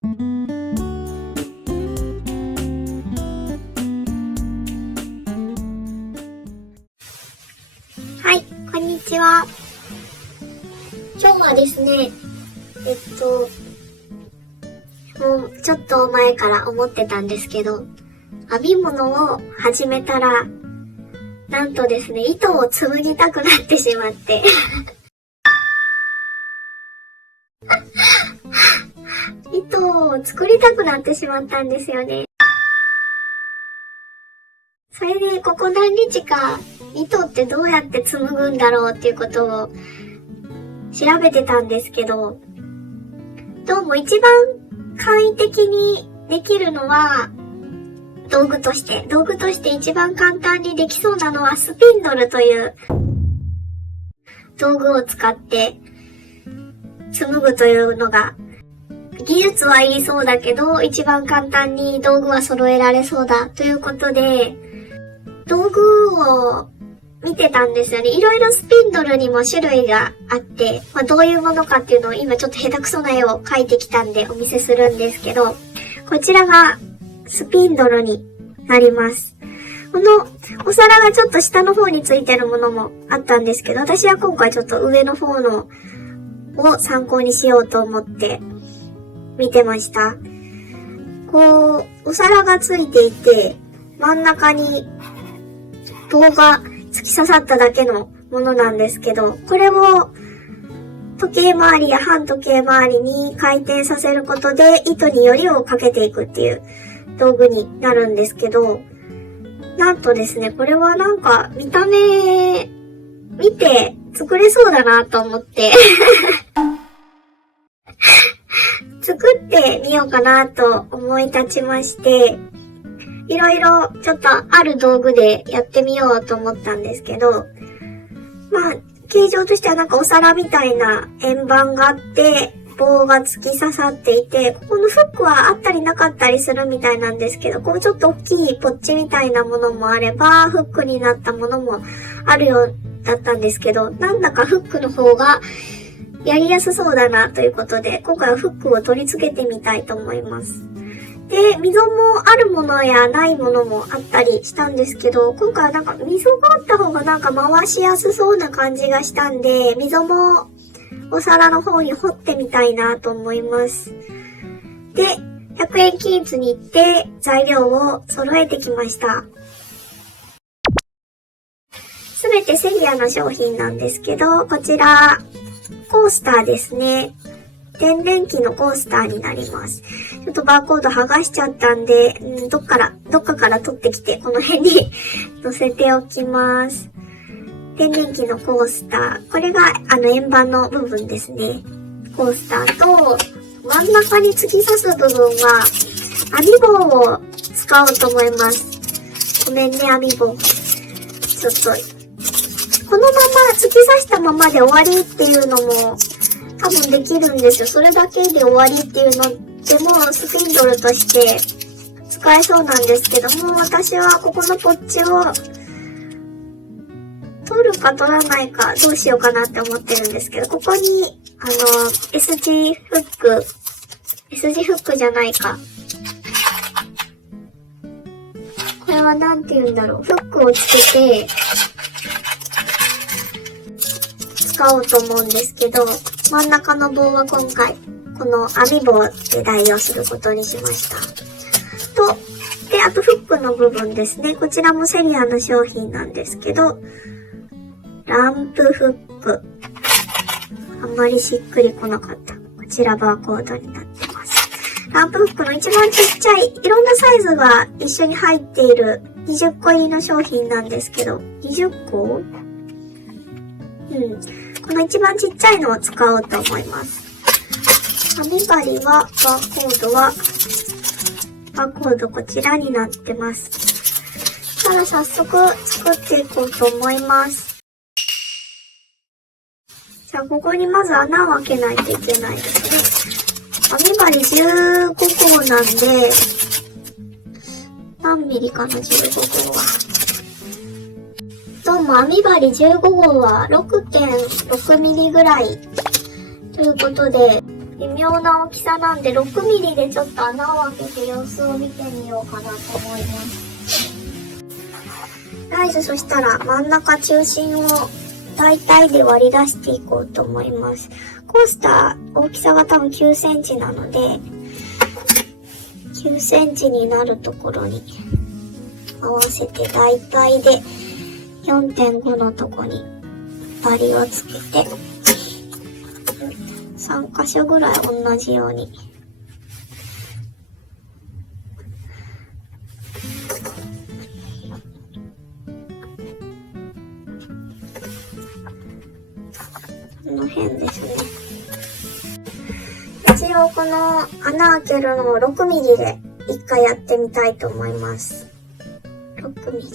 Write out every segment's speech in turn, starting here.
はい、こんにちは。今日はですね、もうちょっと前から思ってたんですけど、編み物を始めたら、なんとですね、糸を紡ぎたくなってしまって。糸を作りたくなってしまったんですよね。それで、ここ何日か、糸ってどうやって紡ぐんだろうっていうことを調べてたんですけど、どうも一番簡易的にできるのは、道具として一番簡単にできそうなのはスピンドルという道具を使って紡ぐというのが、技術はいりそうだけど一番簡単に道具は揃えられそうだということで、道具を見てたんですよね。いろいろスピンドルにも種類があって、どういうものかっていうのを今ちょっと下手くそな絵を描いてきたんでお見せするんですけど、こちらがスピンドルになります。このお皿がちょっと下の方についてるものもあったんですけど、私は今回ちょっと上の方のを参考にしようと思って見てました。こう、お皿がついていて、真ん中に棒が突き刺さっただけのものなんですけど、これを時計回りや半時計回りに回転させることで糸によりをかけていくっていう道具になるんですけど、なんとですね、これはなんか見た目見て作れそうだなと思って作ってみようかなと思い立ちまして、いろいろちょっとある道具でやってみようと思ったんですけど、形状としてはなんかお皿みたいな円盤があって、棒が突き刺さっていて、ここのフックはあったりなかったりするみたいなんですけど、こうちょっと大きいポッチみたいなものもあれば、フックになったものもあるようだったんですけど、なんだかフックの方がやりやすそうだなということで、今回はフックを取り付けてみたいと思います。で、溝もあるものやないものもあったりしたんですけど、今回はなんか溝があった方がなんか回しやすそうな感じがしたんで、溝もお皿の方に彫ってみたいなと思います。で、100円均一に行って材料を揃えてきました。すべてセリアの商品なんですけど、こちら、コースターですね。天然木のコースターになります。ちょっとバーコード剥がしちゃったんで、どっかから取ってきて、この辺に載せておきます。天然木のコースター。これが、円盤の部分ですね。コースターと、真ん中に突き刺す部分は、編み棒を使おうと思います。ごめんね、編み棒。ちょっと、このまま突き刺したままで終わりっていうのも、多分できるんですよ。それだけで終わりっていうのでもスピンドルとして使えそうなんですけども、私はここのポッチを取るか取らないかどうしようかなって思ってるんですけど、ここにS 字フックじゃないか。これはなんて言うんだろう。フックをつけて使おうと思うんですけど、真ん中の棒は今回、この編み棒で代用することにしました。で、あとフックの部分ですね。こちらもセリアの商品なんですけど、ランプフック。あんまりしっくりこなかった。こちらバーコードになってます。ランプフックの一番ちっちゃい、いろんなサイズが一緒に入っている20個入りの商品なんですけど、20個？この一番ちっちゃいのを使おうと思います。編み針は、バーコードこちらになってます。そしたら早速作っていこうと思います。じゃあここにまず穴を開けないといけないですね。編み針15号なんで、何ミリかな15号は。どうも編み針15号は 6.6 ミリぐらいということで、微妙な大きさなんで、6ミリでちょっと穴を開けて様子を見てみようかなと思います。とりあえずそしたら真ん中中心を大体で割り出していこうと思います。コースター大きさが多分9センチなので、9センチになるところに合わせて大体で 4.5 のとこに針をつけて、3箇所ぐらい同じようにこの辺ですね。一応この穴開けるのを6ミリで一回やってみたいと思います。6ミリ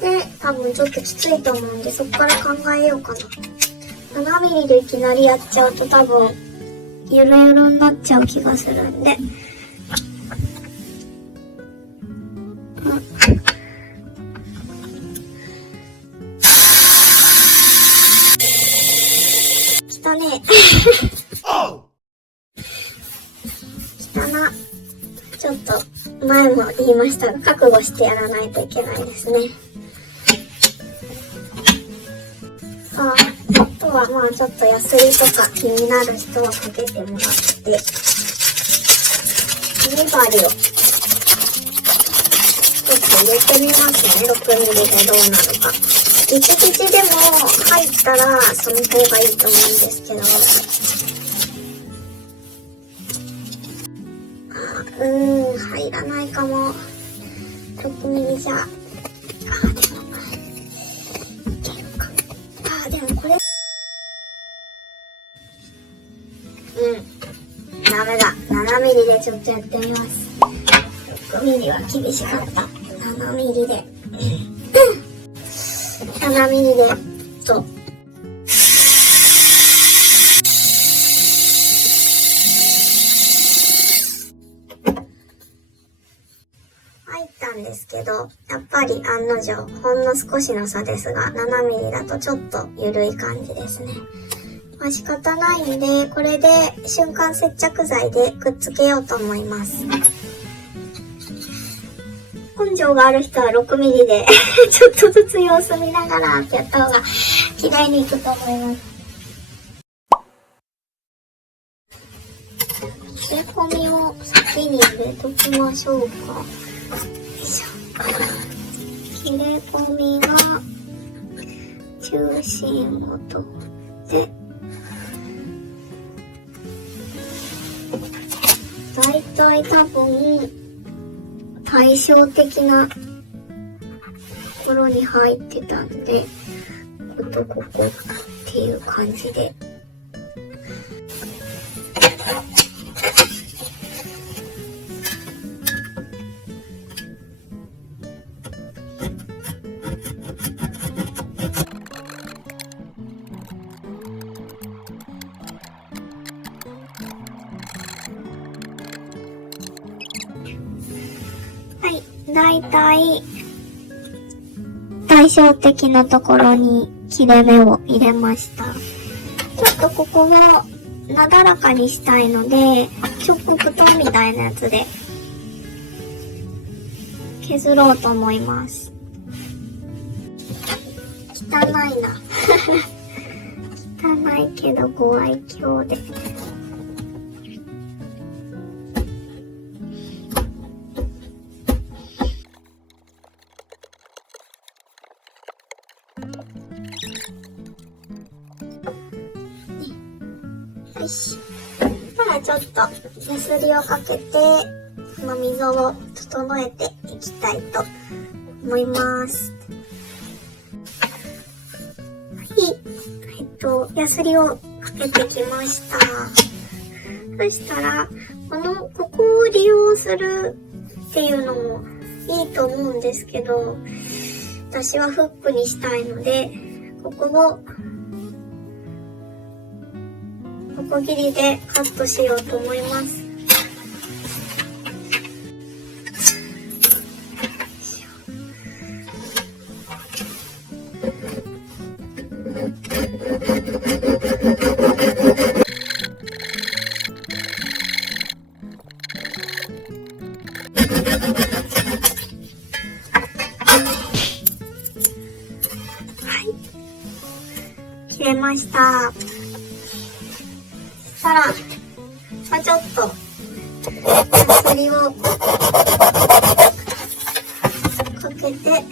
で、多分ちょっときついと思うんで、そこから考えようかな。7ミリでいきなりやっちゃうと多分ゆるゆるになっちゃう気がするんで、汚ね汚な。ちょっと前も言いましたが、覚悟してやらないといけないですね。あとはまあちょっとヤスリとか気になる人はかけてもらって、ミリ針をちょっと入れてみますね。6ミリでどうなるか。ギチギチでも入ったらその方がいいと思うんですけど、入らないかも。6ミリじゃ。でもこれ、ダメだ。7ミリでちょっとやってみます。6ミリは厳しかった。7ミリで。7ミリで、入ったんですけど、やっぱり案の定、ほんの少しの差ですが、7ミリだとちょっと緩い感じですね。まあ仕方ないんで、これで瞬間接着剤でくっつけようと思います。根性がある人は6ミリでちょっとずつ様子見ながらってやった方が綺麗にいくと思います。切れ込みを先に入れときましょうか。切れ込みが中心を通ってだいたい多分対照的なところに入ってたんで、こことここっていう感じでだいたい対照的なところに切れ目を入れました。ちょっとここをなだらかにしたいので、彫刻刀みたいなやつで削ろうと思います。汚いな。汚いけどご愛嬌で。よし。たらちょっとヤスリをかけて、この溝を整えていきたいと思います。はい。ヤスリをかけてきました。そしたら、ここを利用するっていうのもいいと思うんですけど、私はフックにしたいので、ここをノコギリでカットしようと思います。切れました。そしたら、ちょっと、薬をかけて、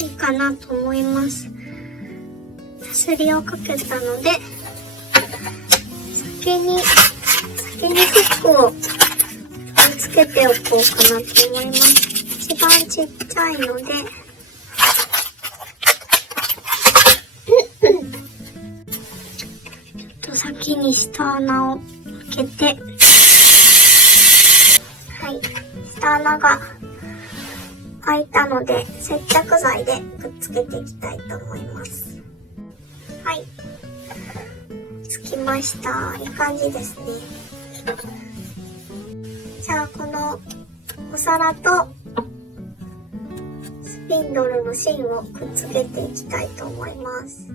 いいかなと思います。薬をかけたので、先にフックをつけておこうかなと思います。一番ちっちゃいので、先に下穴を開けて、はい、下穴が開いたので、接着剤でくっつけていきたいと思います。はい。つきました。いい感じですね。じゃあ、このお皿とスピンドルの芯をくっつけていきたいと思います。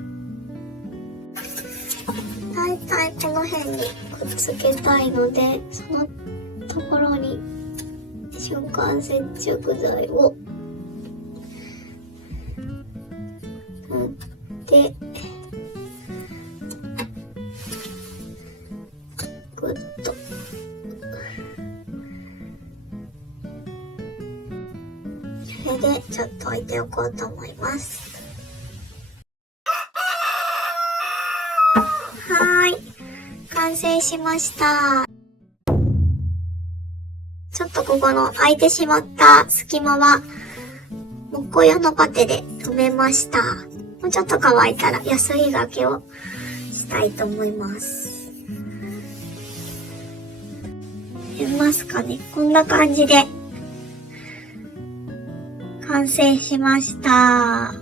だいたいこの辺にくっつけたいので、そのところに瞬間接着剤をで、ぐっとそれでちょっと置いておこうと思います。はーい、完成しました。ちょっとここの空いてしまった隙間は木工用のパテで留めました。もうちょっと乾いたらヤスリがけをしたいと思います。見えますかね？こんな感じで完成しました。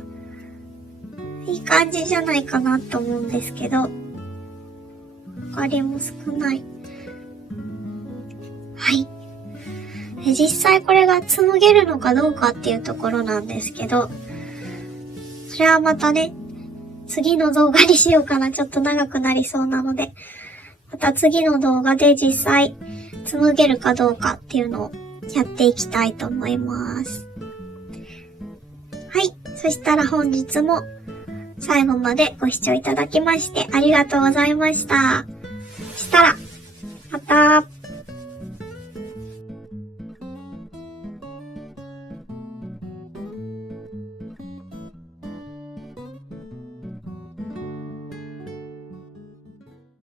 いい感じじゃないかなと思うんですけど、明かりも少ない。はい。実際これが紡げるのかどうかっていうところなんですけど、それはまたね、次の動画にしようかな。ちょっと長くなりそうなので、また次の動画で実際紡げるかどうかっていうのをやっていきたいと思います。はい。そしたら本日も最後までご視聴いただきましてありがとうございました。したら、また。